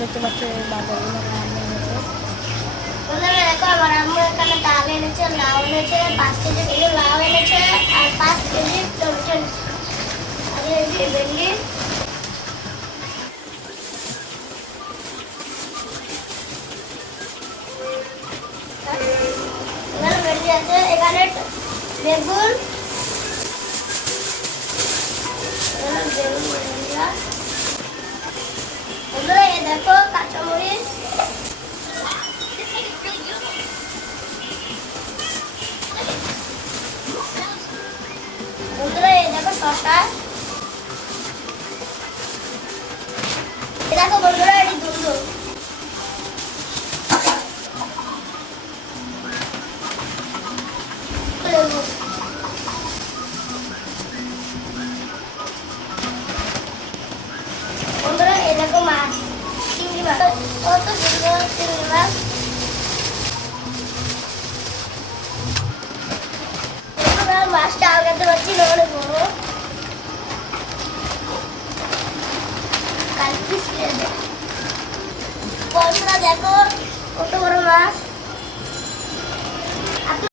দেখতে পাচ্ছ এই বাজারগুলো আমার আম্মু এনেছে। বন্ধুরা দেখো আমার আম্মু এখানে ডাল এনেছে, লাউ এনেছে, 5 কেজি লাউ এনেছে, আর 5 কেজি টমেটো এনেছে, আর এই যে ভেন্ডি। এখানে ভেন্ডি আছে, এখানে বেগুন, এখানে বেগুন বন্ধুরা এই দেখো কাঁচামরিচ, বন্ধুরা এই দেখো শসা, এই দেখো বন্ধুরা এটি দুধ, লেবু, বন্ধুরা এই দেখো মাছ, চিংড়ি মাছ, কত সুন্দর চিংড়ি মাছ। বন্ধুরা মাছটা আগাতে পারছি না, অনেক বড়, বন্ধুরা দেখো কত বড় মাছ।